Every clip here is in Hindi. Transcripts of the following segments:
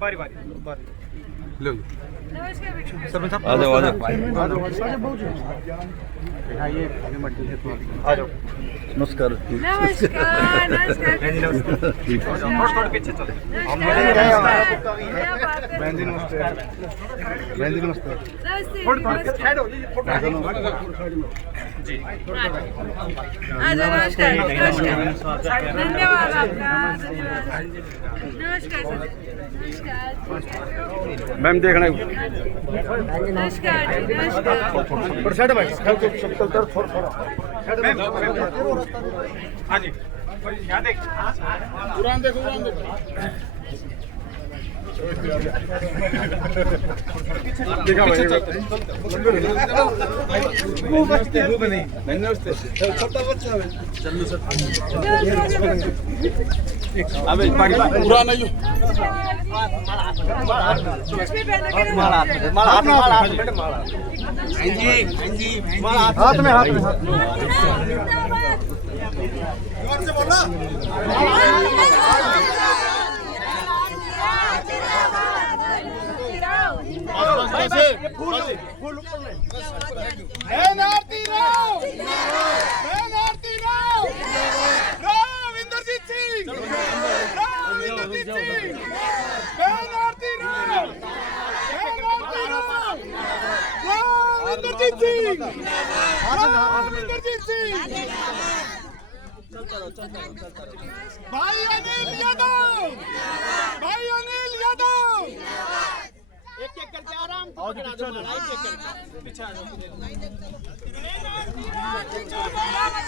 बारी बारी लो सरपंच साहब आ जाओ आ जाओ आ जाओ नमस्कार नमस्कार नमस्कार थोड़ा पीछे चलो हम बहन जी नमस्ते नमस्ते थोड़ा साइड हो जी आजा नमस्कार नमस्कार धन्यवाद आपका धन्यवाद नमस्कार सर नमस्कार मैम देखना नमस्कार जी नमस्कार थोड़ा साइड भाई थोड़ा हाँ जी यहाँ देख कुरान देखो देखा भाई छोटा बच्चा है चलो सर अबे पूरा नहीं हाथ में जोर से बोलना इंद्रजीत सिंह भाई अनिल यादव एक एक करके आराम से पकड़ा दो एक एक करके पीछे आ जाओ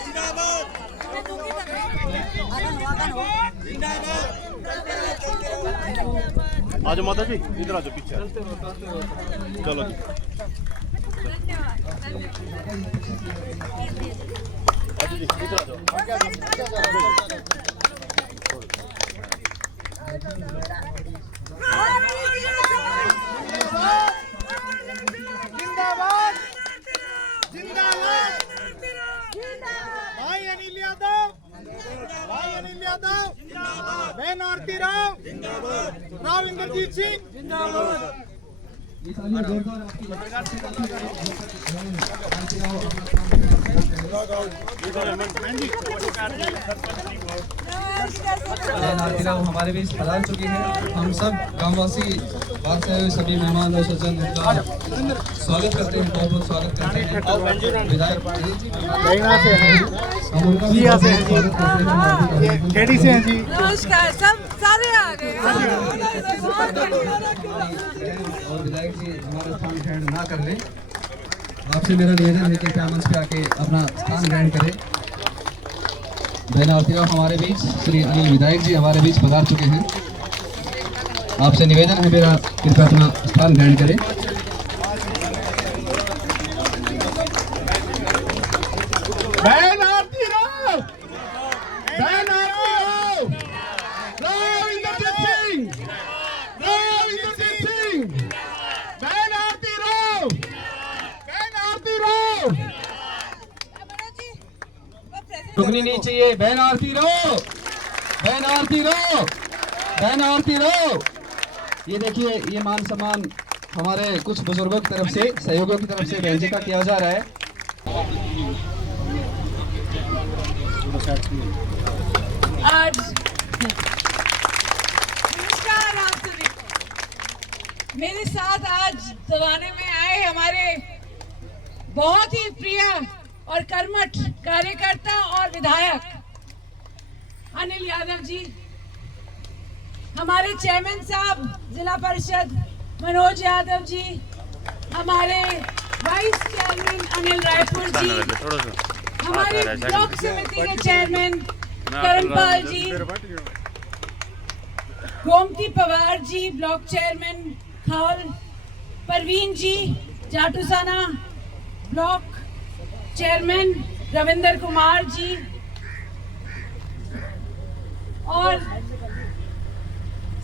जिंदाबाद आज माता जी इधर आ जाओ पीछे चलो जी इधर आ जाओ जिंदाबाद जिंदाबाद भाई अनिल यादव बहन आरती राव इंद्रजीत सिंह जिंदाबाद हमारे बीच पधार चुकी है। हम सब गांववासी बात से हुए सभी मेहमान और सज्जन उनका स्वागत करते हैं, बहुत बहुत स्वागत करते हैं। विधायक खेड़ी से हैं जी नमस्कार सब सारे आ गए और विधायक जी हमारा स्थान ग्रहण ना कर लें। आपसे मेरा निवेदन है कि क्या मंच पे आके अपना स्थान ग्रहण करें। बहनावतीराव हमारे बीच श्री अनिल विधायक जी हमारे बीच पधार चुके हैं। आपसे निवेदन है मेरा, कृपया अपना स्थान ग्रहण करें। बहन आरती राव इंद्रजीत सिंह बहन आरती राव रुकनी नहीं चाहिए। बहन आरती रो। ये देखिए, ये मान सम्मान हमारे कुछ बुजुर्गों की तरफ से, सहयोगियों की तरफ से बहन जी का किया जा रहा है। आज नमस्कार आप सभी को। मेरे साथ आज दवाने में आए हमारे बहुत ही प्रिय और कर्मठ कार्यकर्ता और विधायक अनिल यादव जी, हमारे चेयरमैन साहब जिला परिषद मनोज यादव जी, हमारे वाइस चेयरमैन अनिल रायपुर जी, हमारे ब्लॉक समिति के चेयरमैन करणपाल जी, गोमती पवार जी ब्लॉक चेयरमैन खाल, परवीन जी जाटूसाना ब्लॉक चेयरमैन रविंदर कुमार जी, और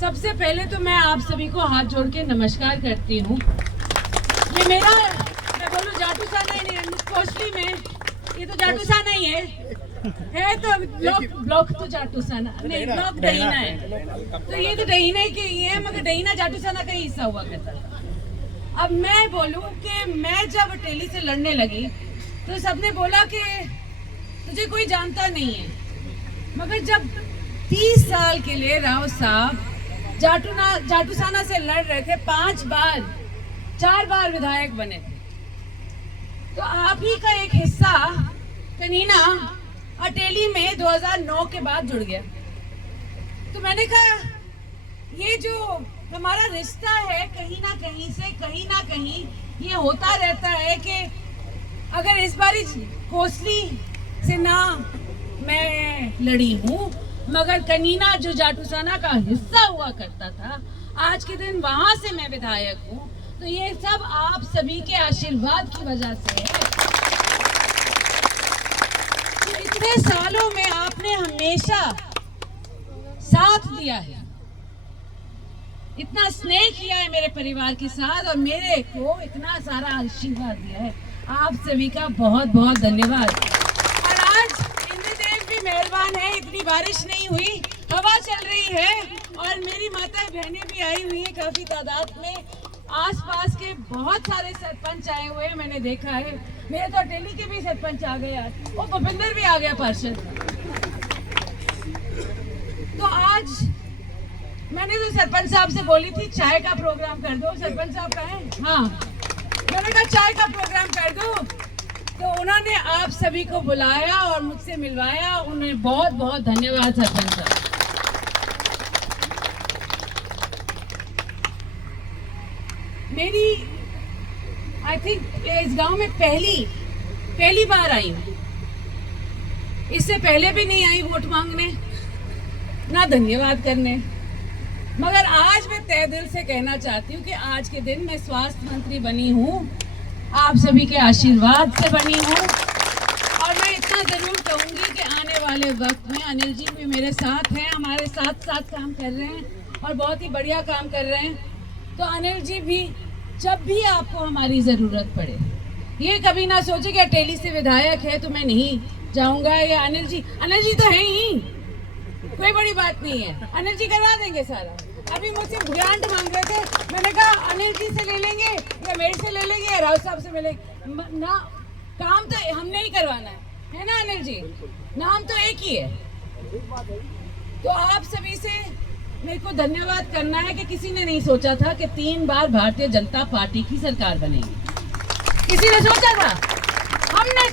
सबसे पहले तो मैं आप सभी को हाथ जोड़ के नमस्कार करती हूँ। ये मेरा, मैं बोलूँ जाटूसाना ही नहीं, कोसली में ये तो जाटूसाना ही है, है तो ब्लॉक तो जाटूसाना नहीं, ब्लॉक डहीना है। तो ये तो डहीना के ही है, मगर डहीना जाटूसाना का ही हिस्सा हुआ करता था। अब मैं बोलूं कि मैं जब अटेली से लड़ने लगी तो सबने बोला कि तुझे कोई जानता नहीं है, मगर जब 30 साल के लिए राव साहब जाटूसाना से लड़ रहे थे, 4 बार विधायक बने थे, तो आप ही का एक हिस्सा कनीना अटेली में 2009 के बाद जुड़ गया। तो मैंने कहा ये जो हमारा रिश्ता है कहीं ना कहीं ये होता रहता है कि अगर इस बारी कोसली से ना मैं लड़ी हूँ, मगर कनीना जो जाटूसाना का हिस्सा हुआ करता था, आज के दिन वहां से मैं विधायक हूँ। तो ये सब आप सभी के आशीर्वाद की वजह से है। तो इतने सालों में आपने हमेशा साथ दिया है, इतना स्नेह किया है मेरे परिवार के साथ और मेरे को इतना सारा आशीर्वाद दिया है। आप सभी का बहुत बहुत धन्यवाद। और आज इंद्रदेव भी मेहरबान है, इतनी बारिश नहीं हुई, हवा चल रही है और मेरी माता बहनें भी आई हुई है काफी तादाद में। आसपास के बहुत सारे सरपंच आए हुए हैं, मैंने देखा है। मेरे तो अटेली के भी सरपंच आ गए आज, और भूपिंदर भी आ गया पार्षद। तो आज मैंने तो सरपंच साहब से बोली थी चाय का प्रोग्राम कर दो। सरपंच साहब कहें हाँ, मैंने कहा चाय का प्रोग्राम कर दो, तो उन्होंने आप सभी को बुलाया और मुझसे मिलवाया। उन्हें बहुत बहुत धन्यवाद सरपंच साहब। मेरी आई थिंक इस गांव में पहली बार आई हूँ, इससे पहले भी नहीं आई वोट मांगने ना धन्यवाद करने, मगर आज मैं तहे दिल से कहना चाहती हूँ कि आज के दिन मैं स्वास्थ्य मंत्री बनी हूँ, आप सभी के आशीर्वाद से बनी हूँ। और मैं इतना ज़रूर कहूँगी कि आने वाले वक्त में अनिल जी भी मेरे साथ हैं, हमारे साथ काम कर रहे हैं और बहुत ही बढ़िया काम कर रहे हैं। तो अनिल जी भी जब भी आपको हमारी ज़रूरत पड़े, ये कभी ना सोचे कि अटेली से विधायक है तो मैं नहीं जाऊँगा, या अनिल जी तो है ही, कोई बड़ी बात नहीं है, अनिल जी करवा देंगे सारा। अभी मुझसे ग्रांट मांग रहे थे, मैंने कहा अनिल जी से ले लेंगे या मेरे से ले लेंगे या राव साहब से मिलेंगे ना, काम तो हमने ही करवाना है ना अनिल जी, नाम तो एक ही है। तो आप सभी से मेरे को धन्यवाद करना है कि किसी ने नहीं सोचा था कि 3 बार भारतीय जनता पार्टी की सरकार बनेगी। किसी ने सोचा था? हमने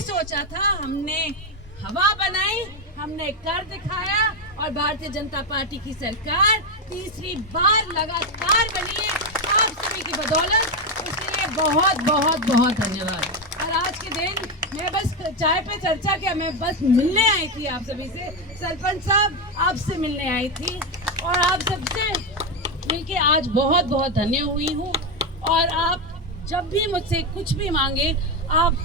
सोचा था, हमने हवा बनाई, हमने कर दिखाया और भारतीय जनता पार्टी की सरकार तीसरी बार लगातार बनी है आप सभी की बदौलत। इसलिए बहुत बहुत बहुत धन्यवाद। और आज के दिन मैं बस चाय पे चर्चा किया, मैं बस मिलने आई थी आप सभी से। सरपंच साहब आपसे मिलने आई थी और आप सबसे मिलके आज बहुत बहुत धन्य हुई हूँ। और आप जब भी मुझसे कुछ भी मांगे, आप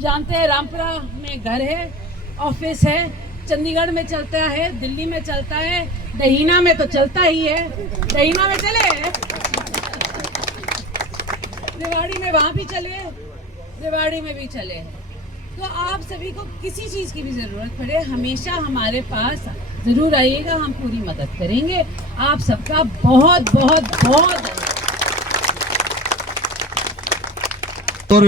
जानते हैं रामपुरा में घर है, ऑफिस है, चंडीगढ़ में चलता है, दिल्ली में चलता है, दहीना में तो चलता ही है, दहीना में चले, रेवाड़ी में वहाँ भी चले, रेवाड़ी में भी चले। तो आप सभी को किसी चीज़ की भी ज़रूरत पड़े, हमेशा हमारे पास ज़रूर आइएगा, हम पूरी मदद करेंगे। आप सबका बहुत बहुत बहुत और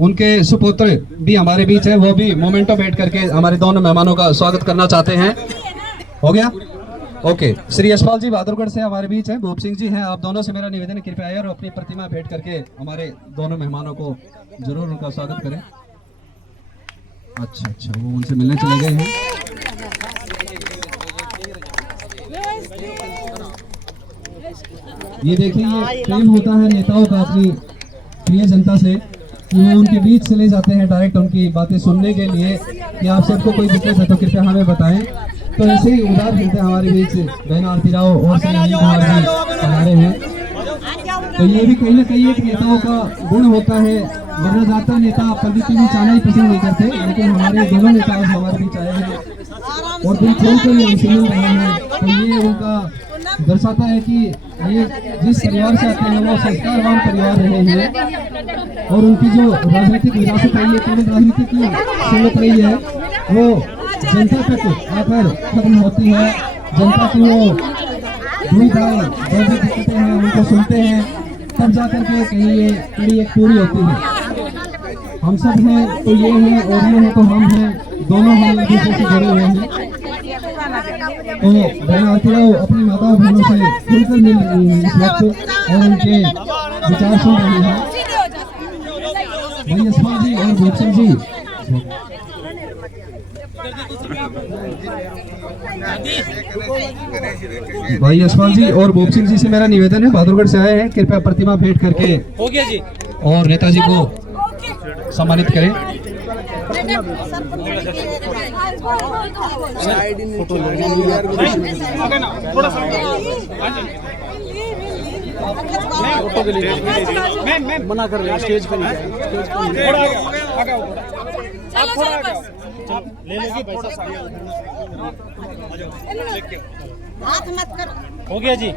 उनके सुपुत्र भी हमारे बीच है, वो भी मोमेंटो बैठ करके हमारे दोनों मेहमानों का स्वागत करना चाहते हैं। हो गया? ओके। श्री यशपाल जी बहादुरगढ़ से हमारे बीच है, भूप सिंह जी हैं। आप दोनों से मेरा निवेदन है, कृपया आइए और अपनी प्रतिमा भेंट करके हमारे दोनों मेहमानों को जरूर उनका स्वागत करें। अच्छा, वो उनसे मिलने चले गए हैं। ये देखिए, ये प्रेम होता है नेताओं का अपनी प्रिय जनता से कि वो उनके बीच चले जाते हैं डायरेक्ट उनकी बातें सुनने के लिए कि आप सबको कोई दिक्कत है तो कृपया हमें बताएं। तो ऐसे ही उदार हृदय हमारे बीच बहन आरती राव और हमारे हैं। तो ये भी कहीं ना कहीं एक नेताओं का गुण होता है, वरना ज्यादातर नेता पंडित भी जाना ही पसंद नहीं करते, लेकिन हमारे दोनों नेता हमारे बीच आए हैं और दिल खोल कर हमसे मिल रहे हैं। तो ये उनका दर्शाता है कि ये जिस परिवार से आते हैं वो संस्कारवान परिवार रहे हैं। और उनकी जो राजनीतिक विरासत है, ये केवल राजनीति की सीमित रही है, वो जनता तक आकर खत्म होती है। जनता की वो दुविधाएं, जो भी दिक्कतें हैं, उनको सुनते हैं, तब जाकर के कहीं ये कड़ी एक पूरी होती है। हम सब हैं तो ये हैं, और ये हैं तो हम हैं, दोनों हम एक दूसरे से जुड़े हुए हैं। तो बहन आरती राव अपनी माता बहनों से खुलकर मिल रही है इस वक्त और उनके विचार सुन रही है। भाई यशपाल जी और भूपसिंह जी, भाई यशपाल जी और भूपसिंह जी से मेरा निवेदन है, बहादुरगढ़ से आए हैं, कृपया प्रतिमा भेंट करके हो गया जी। और नेताजी को सम्मानित करें। थोड़ा सा मैं मना कर रहे हैं स्टेज पे नहीं जाए, स्टेज पे नहीं जाए। थोड़ा आगे आओ, चलो चलो बस ले लेगी भाई साहब। हाथ मत करो। हो गया जी।